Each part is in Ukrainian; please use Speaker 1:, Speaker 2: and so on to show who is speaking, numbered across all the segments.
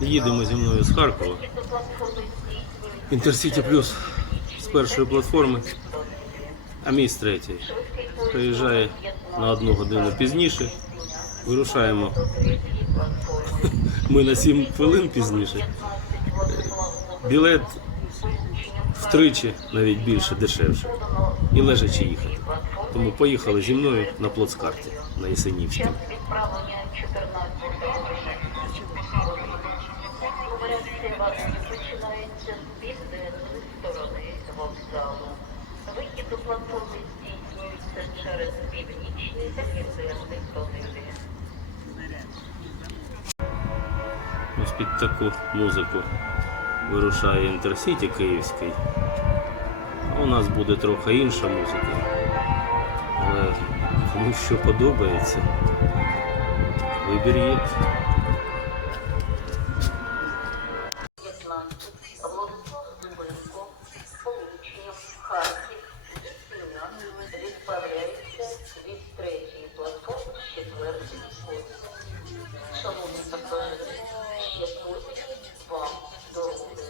Speaker 1: Їдемо зі мною з Харкова. Інтерсіті Плюс з першої платформи, а мій з третьої. Приїжджає на одну годину пізніше. Вирушаємо ми на 7 хвилин пізніше. Білет втричі, навіть більше, дешевше. І лежачи їхати. Тому поїхали зі мною на плацкарті на Ясенівській.
Speaker 2: Час відправлення 14 Нумерація вагонів починається з південної сторони вокзалу. Вихід до платформи здійснюється через північний та південний прониви.
Speaker 1: Ось під таку музику вирушає Інтерсіті Київський. А у нас буде трохи інша музика. Але кому що подобається. Вибір є.
Speaker 2: Атлантик, Владислав Зубенко, Получнів, Харків, Ясеня відправляється від третьої платформи з четвертої сходи. Шановні пасажири, щасливі вам дороги.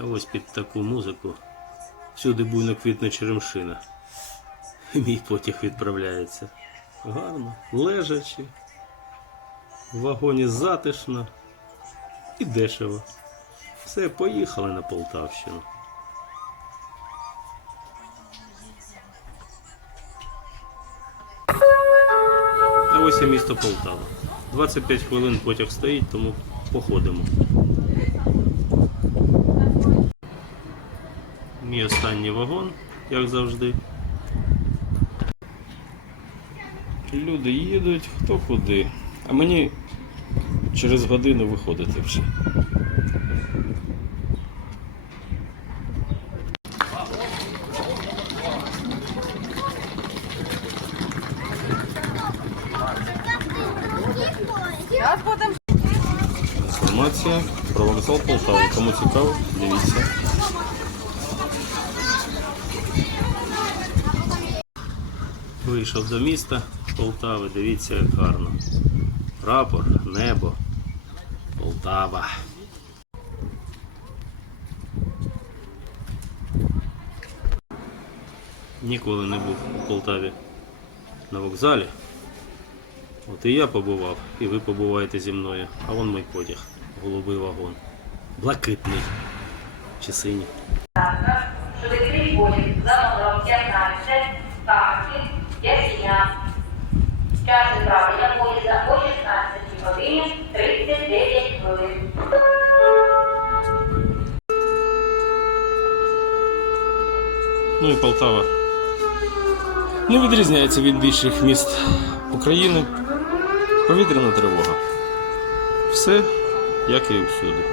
Speaker 1: А ось під таку музику всюди буйно квітне черемшина. Мій потяг відправляється. Гарно, лежачи, в вагоні затишно і дешево. Все, поїхали на Полтавщину. А ось і місто Полтава. 25 хвилин потяг стоїть, тому походимо. Мій останній вагон, як завжди. Люди їдуть хто куди. А мені через годину виходити вже. Інформація про вокзал Полтави. Кому цікаво, дивіться. Вийшов до міста Полтави, дивіться, як гарно. Прапор, небо, Полтава. Ніколи не був у Полтаві на вокзалі. От і я побував, і ви побуваєте зі мною. А вон мій потяг, голубий вагон. Блакитний чи синій.
Speaker 3: швидкий потяг за номером 15, Харків, Ясіня. Час відправлення поїзда о 16 годині 39 хвилин.
Speaker 1: Ну і Полтава не відрізняється від інших міст України. Повітряна тривога. Все, як і всюди.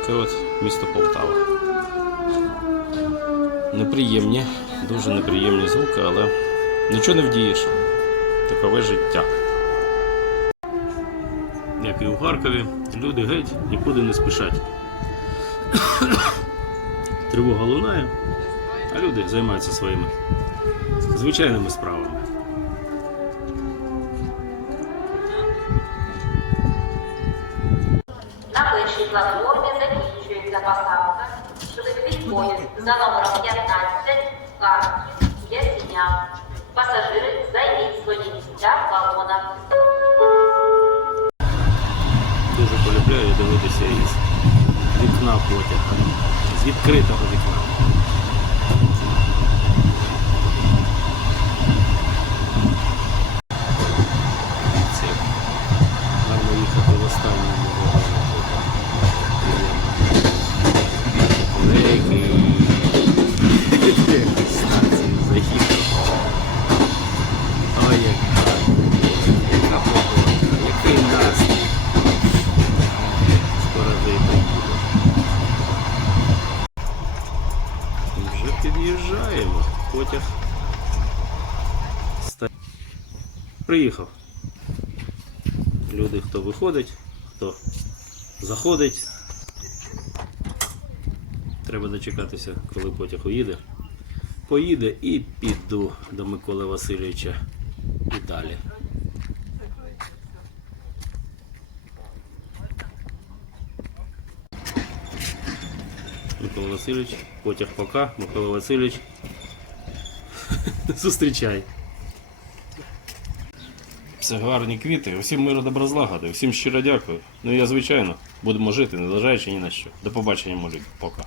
Speaker 1: Таке от місто Полтава. Неприємні, дуже неприємні звуки, але нічого не вдієш. Такове життя. Як і у Харкові, люди геть нікуди не спішать. Тривога лунає, а люди займаються своїми звичайними справами.
Speaker 3: На першій платформі поїзд за номером 15, Харків, Ясіня. Пасажири займіть свої місця в вагонах.
Speaker 1: Дуже полюбляю дивитися із вікна потяга, з відкритого вікна. Вже. Потяг. Приїхав. Люди, хто виходить, хто заходить. Треба дочекатися, коли потяг уїде. Поїде і піду до Миколи Васильовича і далі. Микола Васильович, потяг пока, Микола Васильович. Зустрічай. Все гарні квіти, усім миру добра злагоди, всім щиро дякую. Ну і я, звичайно, будемо жити, незважаючи ні на що. До побачення, молюк. Пока.